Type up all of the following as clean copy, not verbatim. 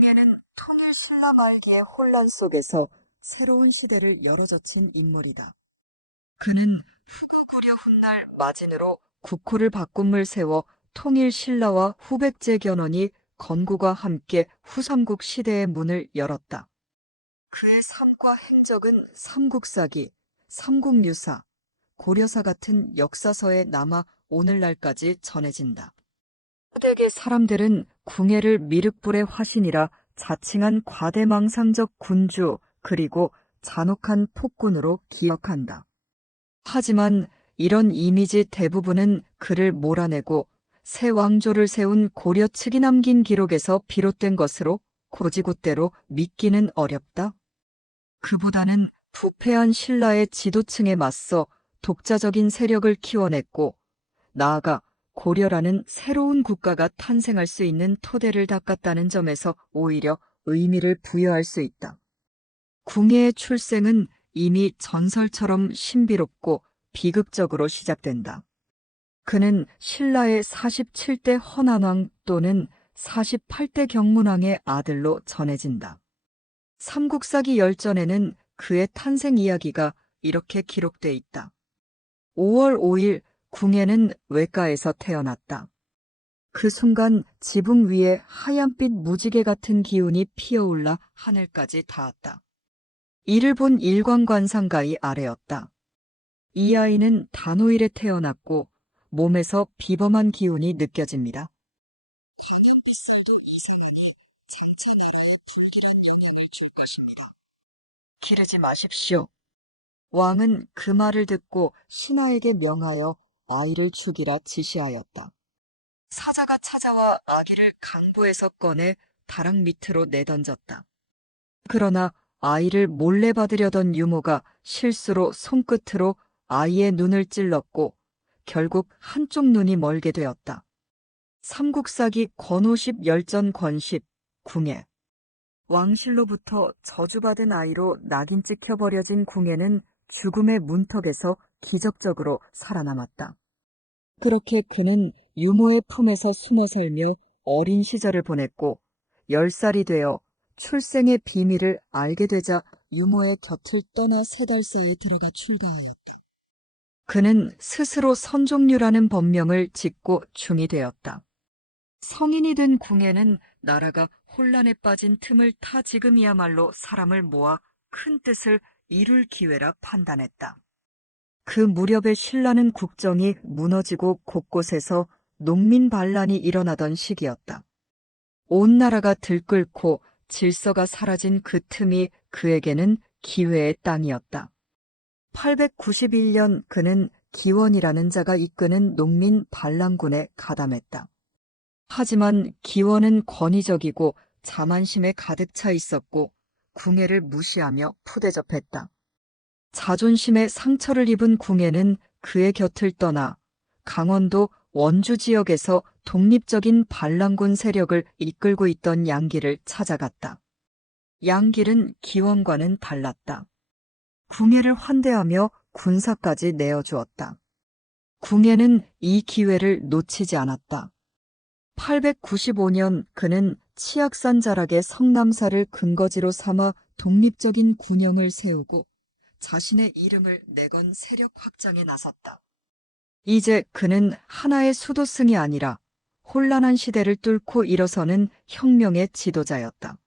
궁예는 통일 신라 말기의 혼란 속에서 새로운 시대를 열어젖힌 인물이다. 그는 후고 구려 훗날 마진으로 국호를 바꿈을 세워 통일 신라와 후백제 견훤이 건국과 함께 후삼국 시대의 문을 열었다. 그의 삶과 행적은 삼국사기, 삼국유사, 고려사 같은 역사서에 남아 오늘날까지 전해진다. 후대의 사람들은 궁예를 미륵불의 화신이라 자칭한 과대망상적 군주 그리고 잔혹한 폭군으로 기억한다. 하지만 이런 이미지 대부분은 그를 몰아내고 새 왕조를 세운 고려 측이 남긴 기록에서 비롯된 것으로 고지곳대로 믿기는 어렵다. 그보다는 부패한 신라의 지도층에 맞서 독자적인 세력을 키워냈고 나아가 고려라는 새로운 국가가 탄생할 수 있는 토대를 닦았다는 점에서 오히려 의미를 부여할 수 있다. 궁예의 출생은 이미 전설처럼 신비롭고 비극적으로 시작된다. 그는 신라의 47대 헌안왕 또는 48대 경문왕의 아들로 전해진다. 삼국사기 열전에는 그의 탄생 이야기가 이렇게 기록돼 있다. 5월 5일 궁예는 외가에서 태어났다. 그 순간 지붕 위에 하얀빛 무지개 같은 기운이 피어올라 하늘까지 닿았다. 이를 본 일광관상가의 아래였다. 이 아이는 단오일에 태어났고 몸에서 비범한 기운이 느껴집니다. 기르지 마십시오. 왕은 그 말을 듣고 신하에게 명하여 아이를 죽이라 지시하였다. 사자가 찾아와 아기를 강보에서 꺼내 다락 밑으로 내던졌다. 그러나 아이를 몰래 받으려던 유모가 실수로 손끝으로 아이의 눈을 찔렀고 결국 한쪽 눈이 멀게 되었다. 삼국사기 권오십 열전 권십 궁예. 왕실로부터 저주받은 아이로 낙인 찍혀 버려진 궁예는 죽음의 문턱에서 기적적으로 살아남았다. 그렇게 그는 유모의 품에서 숨어 살며 어린 시절을 보냈고 10살이 되어 출생의 비밀을 알게 되자 유모의 곁을 떠나 3달 사이에 들어가 출가하였다. 그는 스스로 선종류라는 법명을 짓고 중이 되었다. 성인이 된 궁예는 나라가 혼란에 빠진 틈을 타 지금이야말로 사람을 모아 큰 뜻을 이룰 기회라 판단했다. 그 무렵에 신라는 국정이 무너지고 곳곳에서 농민 반란이 일어나던 시기였다. 온 나라가 들끓고 질서가 사라진 그 틈이 그에게는 기회의 땅이었다. 891년 그는 기원이라는 자가 이끄는 농민 반란군에 가담했다. 하지만 기원은 권위적이고 자만심에 가득 차 있었고 궁예를 무시하며 푸대접했다. 자존심에 상처를 입은 궁예는 그의 곁을 떠나 강원도 원주 지역에서 독립적인 반란군 세력을 이끌고 있던 양길을 찾아갔다. 양길은 기원과는 달랐다. 궁예를 환대하며 군사까지 내어주었다. 궁예는 이 기회를 놓치지 않았다. 895년 그는 치악산 자락의 성남사를 근거지로 삼아 독립적인 군영을 세우고 자신의 이름을 내건 세력 확장에 나섰다. 이제 그는 하나의 수도승이 아니라 혼란한 시대를 뚫고 일어서는 혁명의 지도자였다.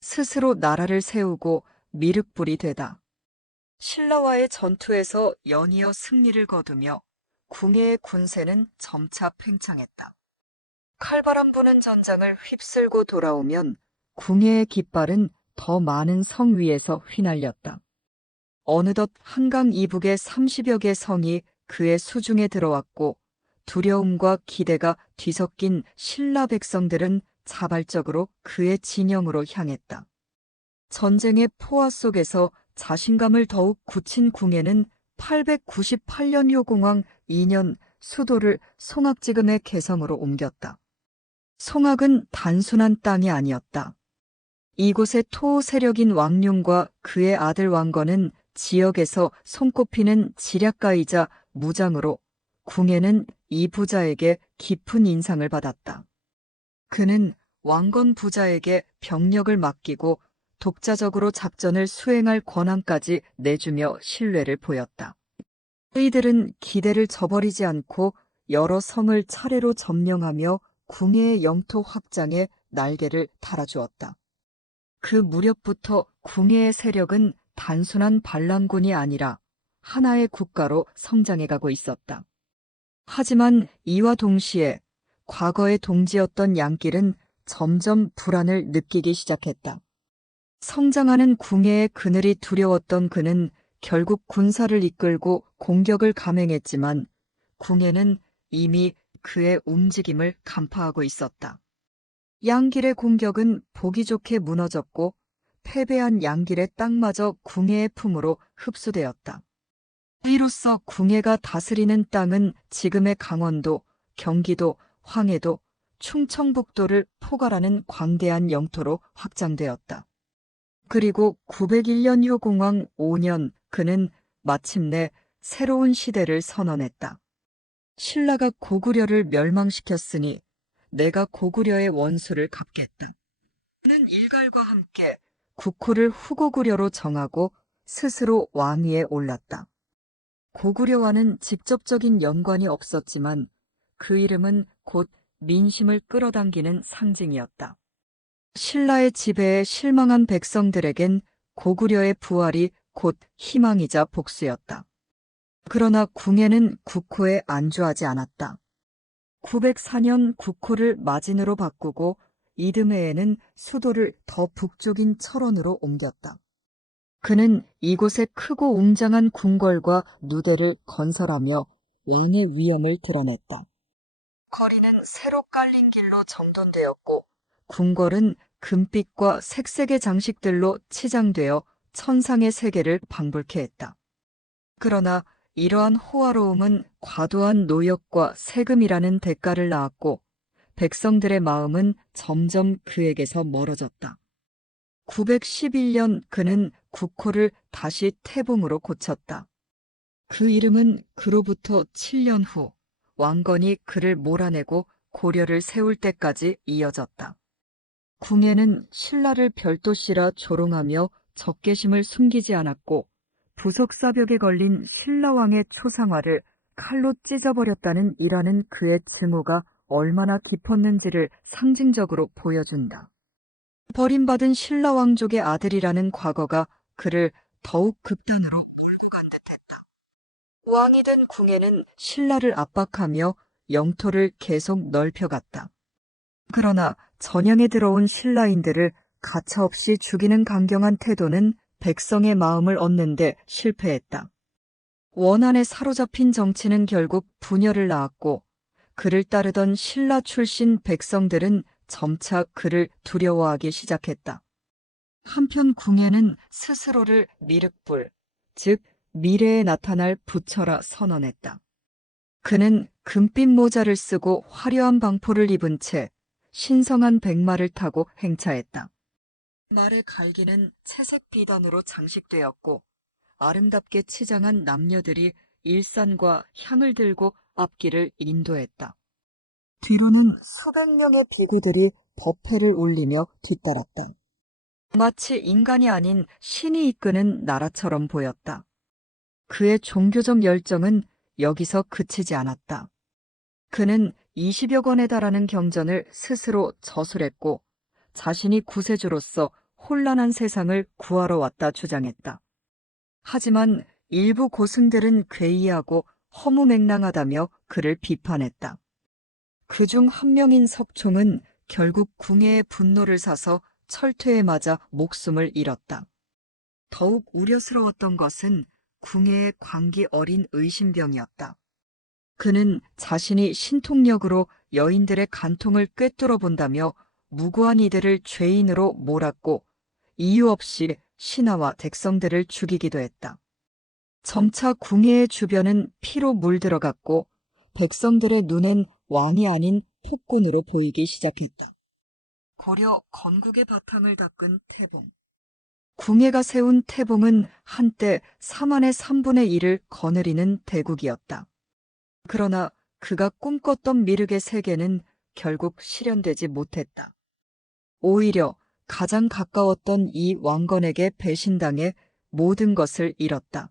스스로 나라를 세우고 미륵불이 되다. 신라와의 전투에서 연이어 승리를 거두며 궁예의 군세는 점차 팽창했다. 칼바람 부는 전장을 휩쓸고 돌아오면 궁예의 깃발은 더 많은 성 위에서 휘날렸다. 어느덧 한강 이북의 30여 개 성이 그의 수중에 들어왔고 두려움과 기대가 뒤섞인 신라 백성들은 자발적으로 그의 진영으로 향했다. 전쟁의 포화 속에서 자신감을 더욱 굳힌 궁예는 898년 효공왕 2년 수도를 송악지금의 개성으로 옮겼다. 송악은 단순한 땅이 아니었다. 이곳의 토 세력인 왕룡과 그의 아들 왕건은 지역에서 손꼽히는 지략가이자 무장으로 궁예는 이 부자에게 깊은 인상을 받았다. 그는 왕건 부자에게 병력을 맡기고 독자적으로 작전을 수행할 권한까지 내주며 신뢰를 보였다. 그이들은 기대를 저버리지 않고 여러 성을 차례로 점령하며 궁예의 영토 확장에 날개를 달아주었다. 그 무렵부터 궁예의 세력은 단순한 반란군이 아니라 하나의 국가로 성장해가고 있었다. 하지만 이와 동시에 과거의 동지였던 양길은 점점 불안을 느끼기 시작했다. 성장하는 궁예의 그늘이 두려웠던 그는 결국 군사를 이끌고 공격을 감행했지만 궁예는 이미 그의 움직임을 간파하고 있었다. 양길의 공격은 보기 좋게 무너졌고 패배한 양길의 땅마저 궁예의 품으로 흡수되었다. 이로써 궁예가 다스리는 땅은 지금의 강원도, 경기도, 황해도, 충청북도를 포괄하는 광대한 영토로 확장되었다. 그리고 901년 후 공왕 5년 그는 마침내 새로운 시대를 선언했다. 신라가 고구려를 멸망시켰으니 내가 고구려의 원수를 갚겠다. 그는 일갈과 함께 국호를 후고구려로 정하고 스스로 왕위에 올랐다. 고구려와는 직접적인 연관이 없었지만 그 이름은 곧 민심을 끌어당기는 상징이었다. 신라의 지배에 실망한 백성들에겐 고구려의 부활이 곧 희망이자 복수였다. 그러나 궁예는 국호에 안주하지 않았다. 904년 국호를 마진으로 바꾸고 이듬해에는 수도를 더 북쪽인 철원으로 옮겼다. 그는 이곳에 크고 웅장한 궁궐과 누대를 건설하며 왕의 위엄을 드러냈다. 거리는 새로 깔린 길로 정돈되었고 궁궐은 금빛과 색색의 장식들로 치장되어 천상의 세계를 방불케 했다. 그러나 이러한 호화로움은 과도한 노역과 세금이라는 대가를 낳았고 백성들의 마음은 점점 그에게서 멀어졌다. 911년 그는 국호를 다시 태봉으로 고쳤다. 그 이름은 그로부터 7년 후 왕건이 그를 몰아내고 고려를 세울 때까지 이어졌다. 궁예는 신라를 별도시라 조롱하며 적개심을 숨기지 않았고 부속사벽에 걸린 신라왕의 초상화를 칼로 찢어버렸다는 이라는 그의 증오가 얼마나 깊었는지를 상징적으로 보여준다. 버림받은 신라왕족의 아들이라는 과거가 그를 더욱 극단으로 끌고 간 듯했다. 왕이 된 궁예는 신라를 압박하며 영토를 계속 넓혀갔다. 그러나 전향에 들어온 신라인들을 가차없이 죽이는 강경한 태도는 백성의 마음을 얻는데 실패했다. 원한에 사로잡힌 정치는 결국 분열을 낳았고 그를 따르던 신라 출신 백성들은 점차 그를 두려워하기 시작했다. 한편 궁예는 스스로를 미륵불, 즉 미래에 나타날 부처라 선언했다. 그는 금빛 모자를 쓰고 화려한 방포를 입은 채 신성한 백마를 타고 행차했다. 말의 갈기는 채색 비단으로 장식되었고 아름답게 치장한 남녀들이 일산과 향을 들고 앞길을 인도했다. 뒤로는 수백 명의 비구들이 법회를 올리며 뒤따랐다. 마치 인간이 아닌 신이 이끄는 나라처럼 보였다. 그의 종교적 열정은 여기서 그치지 않았다. 그는 20여 권에 달하는 경전을 스스로 저술했고 자신이 구세주로서 혼란한 세상을 구하러 왔다 주장했다. 하지만 일부 고승들은 괴이하고 허무맹랑하다며 그를 비판했다. 그중 한 명인 석총은 결국 궁예의 분노를 사서 철퇴에 맞아 목숨을 잃었다. 더욱 우려스러웠던 것은 궁예의 광기 어린 의심병이었다. 그는 자신이 신통력으로 여인들의 간통을 꿰뚫어 본다며 무고한 이들을 죄인으로 몰았고 이유 없이 신하와 백성들을 죽이기도 했다. 점차 궁예의 주변은 피로 물들어갔고 백성들의 눈엔 왕이 아닌 폭군으로 보이기 시작했다. 고려 건국의 바탕을 닦은 태봉. 궁예가 세운 태봉은 한때 삼한의 3분의 1을 거느리는 대국이었다. 그러나 그가 꿈꿨던 미륵의 세계는 결국 실현되지 못했다. 오히려 가장 가까웠던 이 왕건에게 배신당해 모든 것을 잃었다.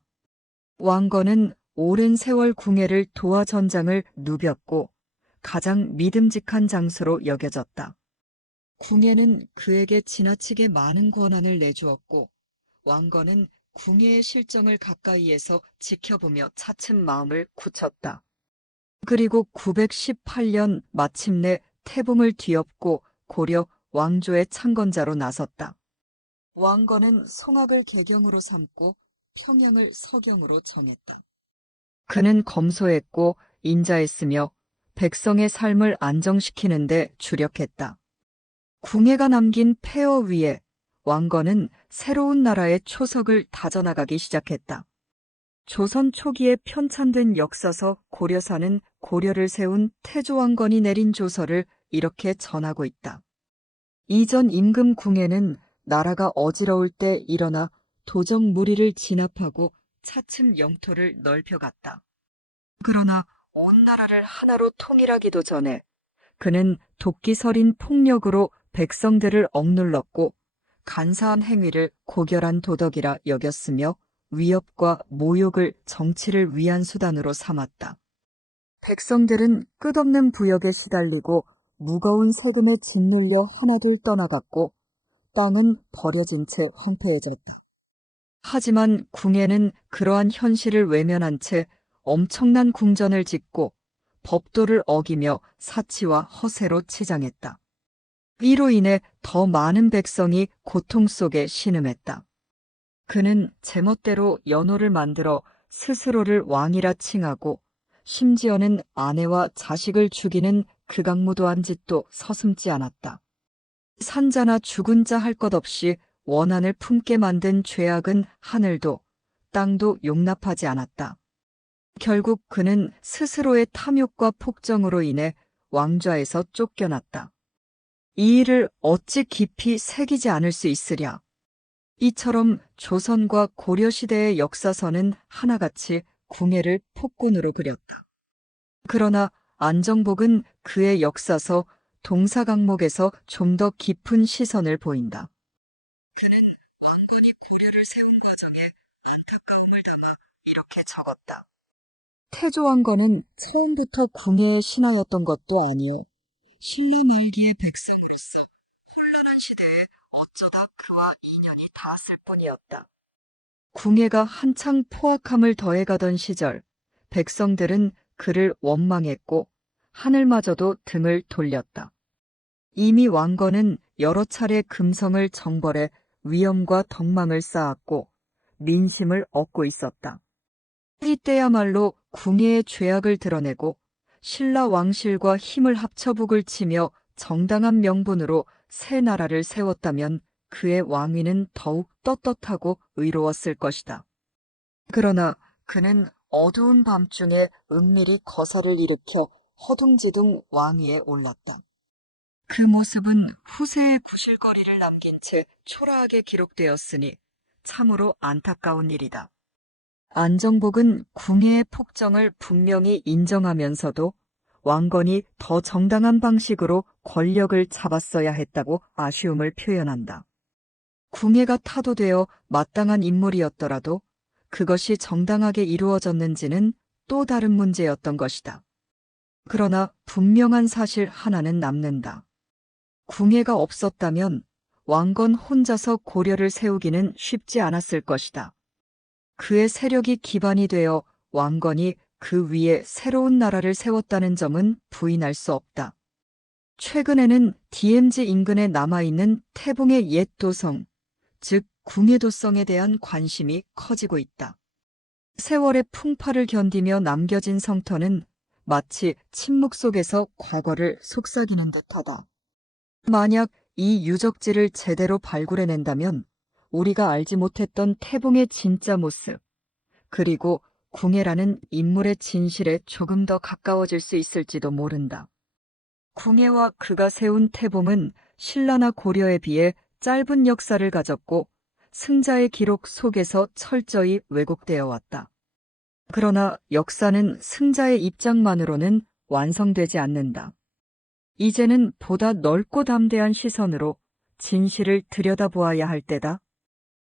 왕건은 오랜 세월 궁예를 도와 전장을 누볐고 가장 믿음직한 장수로 여겨졌다. 궁예는 그에게 지나치게 많은 권한을 내주었고 왕건은 궁예의 실정을 가까이에서 지켜보며 차츰 마음을 굳혔다. 그리고 918년 마침내 태봉을 뒤엎고 고려 왕조의 창건자로 나섰다. 왕건은 송악을 개경으로 삼고 평양을 서경으로 정했다. 그는 검소했고 인자했으며 백성의 삶을 안정시키는 데 주력했다. 궁예가 남긴 폐허 위에 왕건은 새로운 나라의 초석을 다져나가기 시작했다. 조선 초기에 편찬된 역사서 고려사는 고려를 세운 태조왕건이 내린 조서를 이렇게 전하고 있다. 이전 임금 궁예는 나라가 어지러울 때 일어나 도적 무리를 진압하고 차츰 영토를 넓혀갔다. 그러나 온 나라를 하나로 통일하기도 전에 그는 도끼서린 폭력으로 백성들을 억눌렀고 간사한 행위를 고결한 도덕이라 여겼으며 위협과 모욕을 정치를 위한 수단으로 삼았다. 백성들은 끝없는 부역에 시달리고 무거운 세금에 짓눌려 하나둘 떠나갔고 땅은 버려진 채 황폐해졌다. 하지만 궁예는 그러한 현실을 외면한 채 엄청난 궁전을 짓고 법도를 어기며 사치와 허세로 치장했다. 이로 인해 더 많은 백성이 고통 속에 신음했다. 그는 제멋대로 연호를 만들어 스스로를 왕이라 칭하고 심지어는 아내와 자식을 죽이는 극악무도한 짓도 서슴지 않았다. 산자나 죽은 자 할 것 없이 원한을 품게 만든 죄악은 하늘도 땅도 용납하지 않았다. 결국 그는 스스로의 탐욕과 폭정으로 인해 왕좌에서 쫓겨났다. 이 일을 어찌 깊이 새기지 않을 수 있으랴. 이처럼 조선과 고려시대의 역사서는 하나같이 궁예를 폭군으로 그렸다. 그러나 안정복은 그의 역사서 동사강목에서 좀 더 깊은 시선을 보인다. 그는 왕건이 고려를 세운 과정에 안타까움을 담아 이렇게 적었다. 태조왕건은 처음부터 궁예의 신하였던 것도 아니요 신라 말기의 백성으로서 혼란한 시대에 어쩌다 그와 인연이 닿았을 뿐이었다. 궁예가 한창 포악함을 더해가던 시절 백성들은 그를 원망했고 하늘마저도 등을 돌렸다. 이미 왕건은 여러 차례 금성을 정벌해 위엄과 덕망을 쌓았고 민심을 얻고 있었다. 이때야말로 궁예의 죄악을 드러내고 신라 왕실과 힘을 합쳐 북을 치며 정당한 명분으로 새 나라를 세웠다면 그의 왕위는 더욱 떳떳하고 의로웠을 것이다. 그러나 그는 어두운 밤중에 은밀히 거사를 일으켜 허둥지둥 왕위에 올랐다. 그 모습은 후세의 구실거리를 남긴 채 초라하게 기록되었으니 참으로 안타까운 일이다. 안정복은 궁예의 폭정을 분명히 인정하면서도 왕건이 더 정당한 방식으로 권력을 잡았어야 했다고 아쉬움을 표현한다. 궁예가 타도되어 마땅한 인물이었더라도 그것이 정당하게 이루어졌는지는 또 다른 문제였던 것이다. 그러나 분명한 사실 하나는 남는다. 궁예가 없었다면 왕건 혼자서 고려를 세우기는 쉽지 않았을 것이다. 그의 세력이 기반이 되어 왕건이 그 위에 새로운 나라를 세웠다는 점은 부인할 수 없다. 최근에는 DMZ 인근에 남아있는 태봉의 옛 도성, 즉 궁예도성에 대한 관심이 커지고 있다. 세월의 풍파를 견디며 남겨진 성터는 마치 침묵 속에서 과거를 속삭이는 듯하다. 만약 이 유적지를 제대로 발굴해낸다면 우리가 알지 못했던 태봉의 진짜 모습, 그리고 궁예라는 인물의 진실에 조금 더 가까워질 수 있을지도 모른다. 궁예와 그가 세운 태봉은 신라나 고려에 비해 짧은 역사를 가졌고 승자의 기록 속에서 철저히 왜곡되어 왔다. 그러나 역사는 승자의 입장만으로는 완성되지 않는다. 이제는 보다 넓고 담대한 시선으로 진실을 들여다보아야 할 때다.